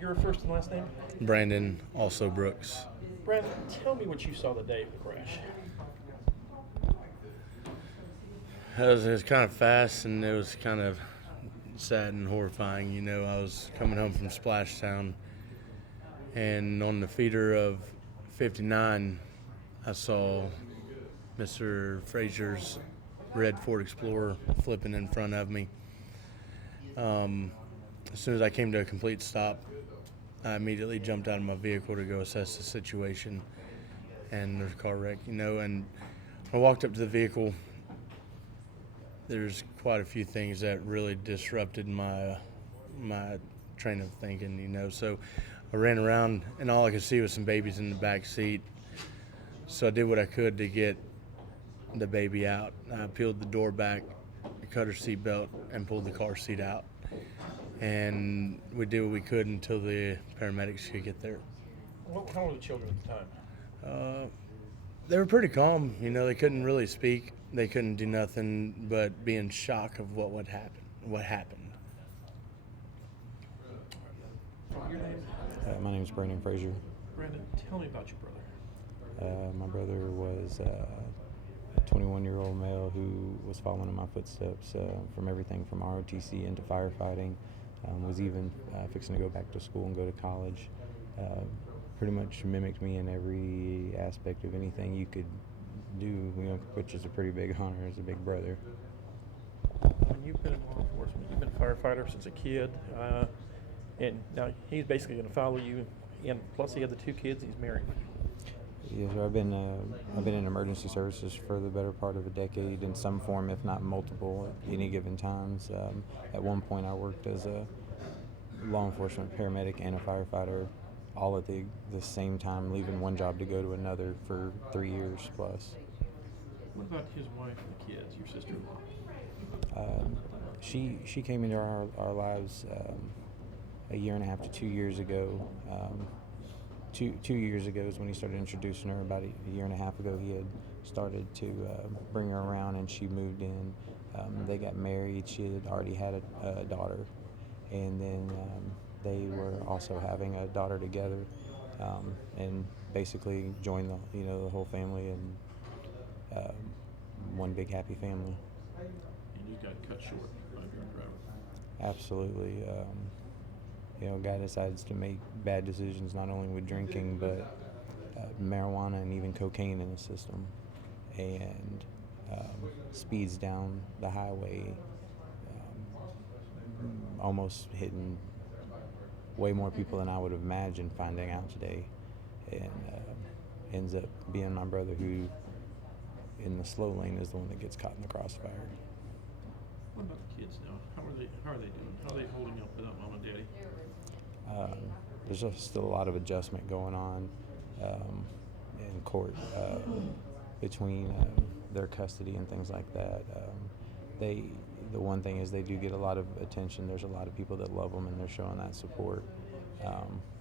Your first and last name? Brandon, also Brooks. Brandon, tell me what you saw the day of the crash. It was kind of fast, and it was kind of sad and horrifying. I was coming home from Splashtown, and on the feeder of 59, I saw Mr. Frazier's red Ford Explorer flipping in front of me. As soon as I came to a complete stop, I immediately jumped out of my vehicle to go assess the situation, and there's a car wreck, and I walked up to the vehicle. There's quite a few things that really disrupted my train of thinking, so I ran around, and all I could see was some babies in the back seat. So I did what I could to get the baby out. I peeled the door back, cut her seatbelt, and pulled the car seat out. And we did what we could until the paramedics could get there. How old were the children at the time? They were pretty calm. They couldn't really speak. They couldn't do nothing but be in shock of what happened. Your name? My name is Brandon Frazier. Brandon, tell me about your brother. My brother was a 21-year-old male who was following in my footsteps from everything from ROTC into firefighting. Was even fixing to go back to school and go to college. Pretty much mimicked me in every aspect of anything you could do, which is a pretty big honor as a big brother. When you've been in law enforcement, you've been a firefighter since a kid, and now he's basically going to follow you. And plus, he had the 2 kids. He's married. Yes, sir. I've been in emergency services for the better part of a decade in some form, if not multiple, at any given times. At one point, I worked as a law enforcement paramedic and a firefighter, all at the same time, leaving one job to go to another for 3 years plus. What about his wife and the kids, your sister-in-law? She came into our lives a year and a half to 2 years ago. 2 years ago is when he started introducing her. About a year and a half ago, he had started to bring her around, and she moved in. They got married. She had already had a daughter, and then they were also having a daughter together, and basically joined the whole family and one big happy family. And you got cut short by your driver. Absolutely. A guy decides to make bad decisions not only with drinking but marijuana and even cocaine in his system, and speeds down the highway, almost hitting way more people than I would have imagined finding out today, and ends up being my brother, who in the slow lane is the one that gets caught in the crossfire. What about the kids now? How are they doing? How are they holding up without mom and daddy? There's just still a lot of adjustment going on in court between their custody and things like that. The one thing is they do get a lot of attention. There's a lot of people that love them, and they're showing that support.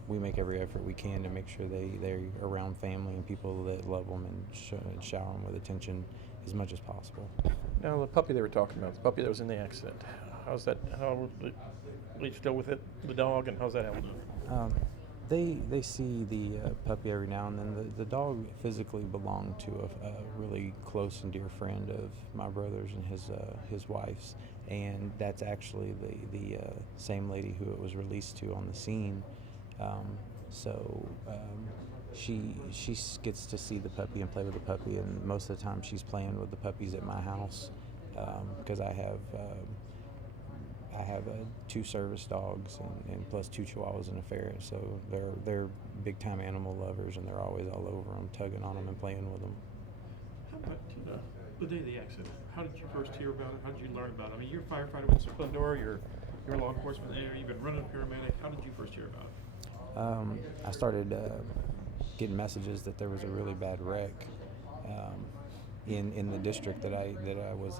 We make every effort we can to make sure they're around family and people that love them, and shower them with attention as much as possible. Now, the puppy they were talking about, the puppy that was in the accident, how's that? How are you still with it, the dog, and how's that happening? They see the puppy every now and then. The dog physically belonged to a really close and dear friend of my brother's and his wife's, and that's actually the same lady who it was released to on the scene. She gets to see the puppy and play with the puppy, and most of the time she's playing with the puppies at my house because I have 2 service dogs and plus 2 chihuahuas and a ferret, so they're big time animal lovers, and they're always all over them, tugging on them and playing with them. How about the day of the accident? How did you first hear about it? How did you learn about it? I mean, you're a firefighter with Splendor, you're law enforcement there, you've been running a paramedic. How did you first hear about it? I started getting messages that there was a really bad wreck in the district that I was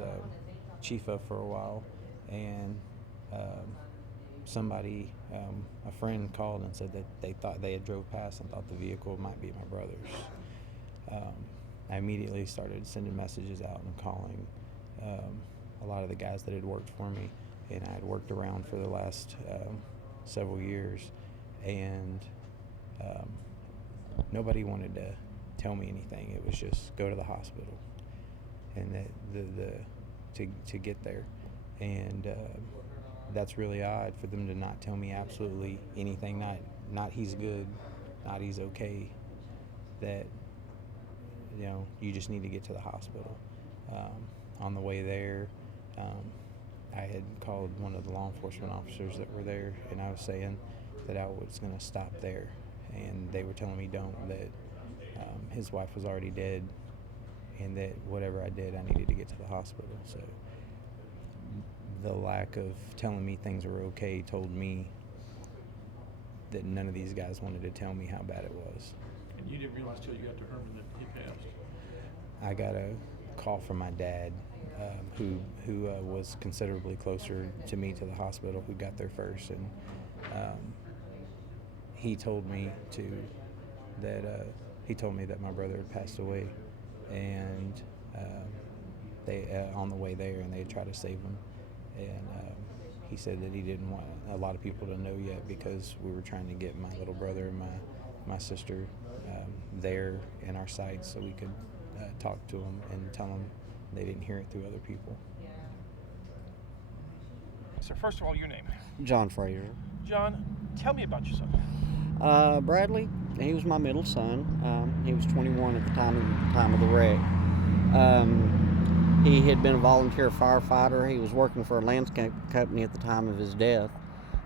chief of for a while, and somebody, a friend, called and said that they thought they had drove past and thought the vehicle might be my brother's. I immediately started sending messages out and calling a lot of the guys that had worked for me and I had worked around for the last several years, and nobody wanted to tell me anything. It was just go to the hospital, and to get there, and that's really odd for them to not tell me absolutely anything. Not he's good, not he's okay. That you just need to get to the hospital. On the way there, I had called one of the law enforcement officers that were there, and I was saying that I was going to stop there, and they were telling me don't, that his wife was already dead, and that whatever I did, I needed to get to the hospital. So the lack of telling me things were okay told me that none of these guys wanted to tell me how bad it was. And you didn't realize till you got to Herman that he passed. I got a call from my dad, who was considerably closer to me to the hospital, who got there first, and he told me that my brother had passed away, and they on the way there, and they had tried to save him, and he said that he didn't want a lot of people to know yet because we were trying to get my little brother and my sister there in our sights so we could talk to them and tell them they didn't hear it through other people. So first of all, your name. John Fraser. John, tell me about your son. Bradley, he was my middle son. He was 21 at the time of the wreck. He had been a volunteer firefighter. He was working for a landscape company at the time of his death.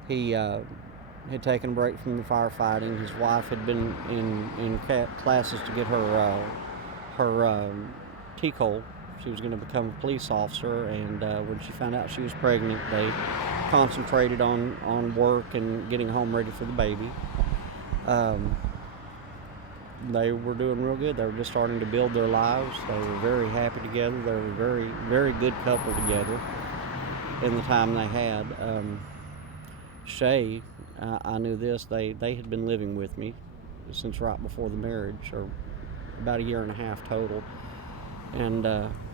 He had taken a break from the firefighting. His wife had been in classes to get her TCOL. She was going to become a police officer, and when she found out she was pregnant, they concentrated on work and getting home ready for the baby. They were doing real good. They were just starting to build their lives. They were very happy together. They were a very, very good couple together in the time they had. Shay, I knew this, they had been living with me since right before the marriage, or about a year and a half total. And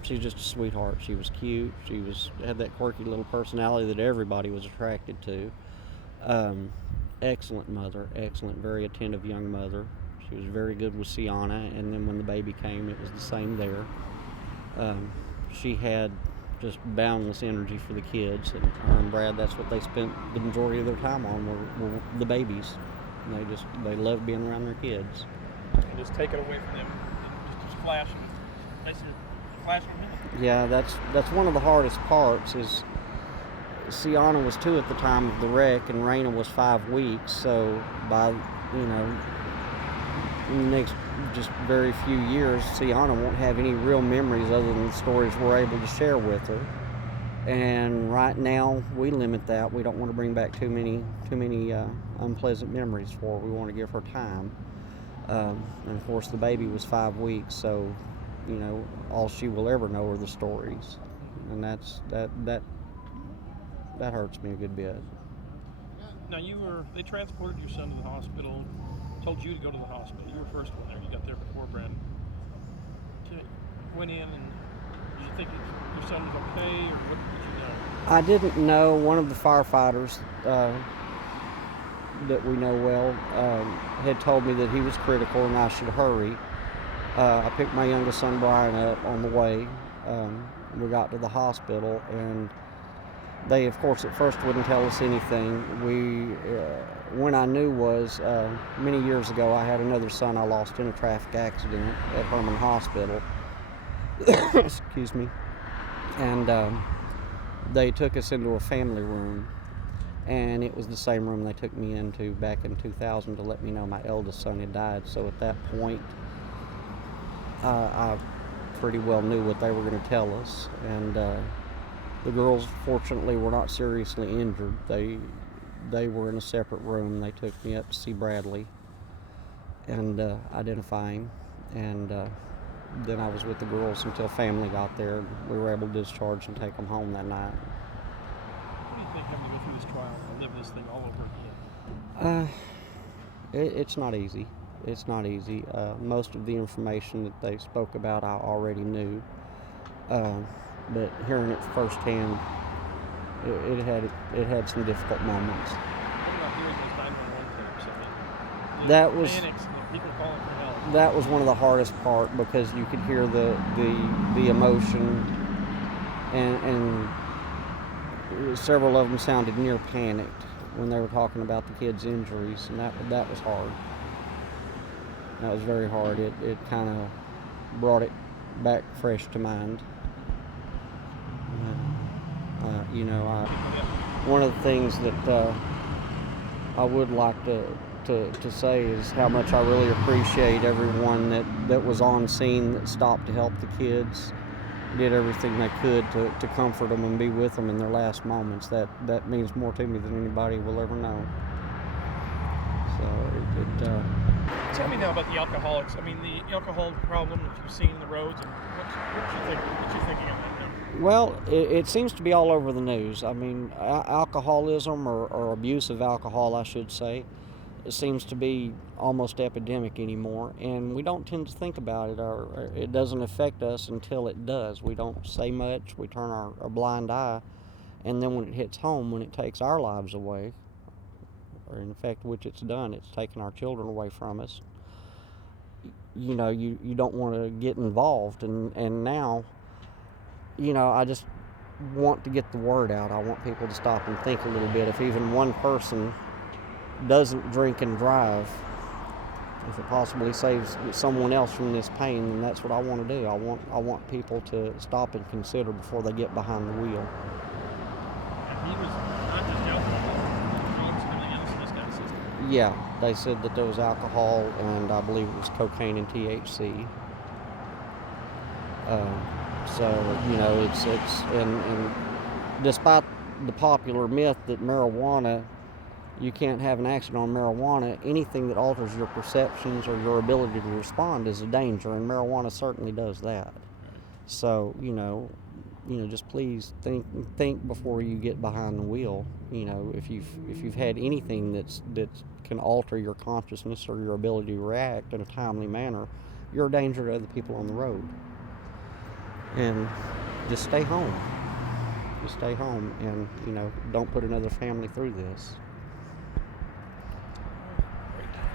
she's just a sweetheart. She was cute. She had that quirky little personality that everybody was attracted to. Excellent mother, excellent, very attentive young mother. She was very good with Sienna, and then when the baby came, it was the same there. She had just boundless energy for the kids, and her and Brad, that's what they spent the majority of their time on, were the babies. And they loved being around their kids. And just take it away from them, just flash them. Nice and flash them. Yeah, that's one of the hardest parts. Is Sienna was 2 at the time of the wreck, and Raina was 5 weeks. So by in the next just very few years, Sienna won't have any real memories other than the stories we're able to share with her. And right now, we limit that. We don't want to bring back too many unpleasant memories for her. We want to give her time. And of course, the baby was 5 weeks, so all she will ever know are the stories, and that hurts me a good bit. Now they transported your son to the hospital, told you to go to the hospital. You were first one there. You got there before Brandon. Went in, and did you think your son was okay, or what did you know? I didn't know. One of the firefighters that we know well had told me that he was critical and I should hurry. I picked my youngest son Brian up on the way. We got to the hospital, and they, of course, at first wouldn't tell us anything. When I knew was many years ago, I had another son I lost in a traffic accident at Herman Hospital. Excuse me. And they took us into a family room, and it was the same room they took me into back in 2000 to let me know my eldest son had died. So at that point, I pretty well knew what they were going to tell us, and the girls fortunately were not seriously injured. They were in a separate room. They took me up to see Bradley and identify him, and then I was with the girls until family got there. We were able to discharge and take them home that night. What do you think having to go through this trial and live this thing all over again? It's not easy. It's not easy. Most of the information that they spoke about I already knew, but hearing it firsthand, it had some difficult moments. What about hearing those 911 tapes the That was- panics and the people calling for help. That was one of the hardest part because you could hear the emotion, and several of them sounded near panicked when they were talking about the kids' injuries, and that was hard. That was very hard. It kind of brought it back fresh to mind. You know, one of the things that I would like to say is how much I really appreciate everyone that was on scene, that stopped to help the kids, did everything they could to comfort them and be with them in their last moments. That means more to me than anybody will ever know. So Tell me now about the alcoholics. I mean, the alcohol problem that you've seen in the roads, and what you thinking of that now? well, it seems to be all over the news. I mean, alcoholism or abuse of alcohol, I should say, it seems to be almost epidemic anymore, and we don't tend to think about it, or it doesn't affect us until it does. We don't say much, we turn our blind eye, and then when it hits home, when it takes our lives away, or in effect which it's done, it's taken our children away from us, you know, you don't want to get involved, and now, you know, I just want to get the word out. I want people to stop and think a little bit. If even one person doesn't drink and drive, if it possibly saves someone else from this pain, then that's what I want to do. I want people to stop and consider before they get behind the wheel. And he was not just alcoholics and everything else in this guy's system. Yeah, they said that there was alcohol, and I believe it was cocaine and THC. So, you know, it's and despite the popular myth that marijuana, you can't have an accident on marijuana, anything that alters your perceptions or your ability to respond is a danger, and marijuana certainly does that. So, you know, just please think before you get behind the wheel. You know, if you've had anything that can alter your consciousness or your ability to react in a timely manner, you're a danger to other people on the road. And just stay home. Just stay home, and, you know, don't put another family through this.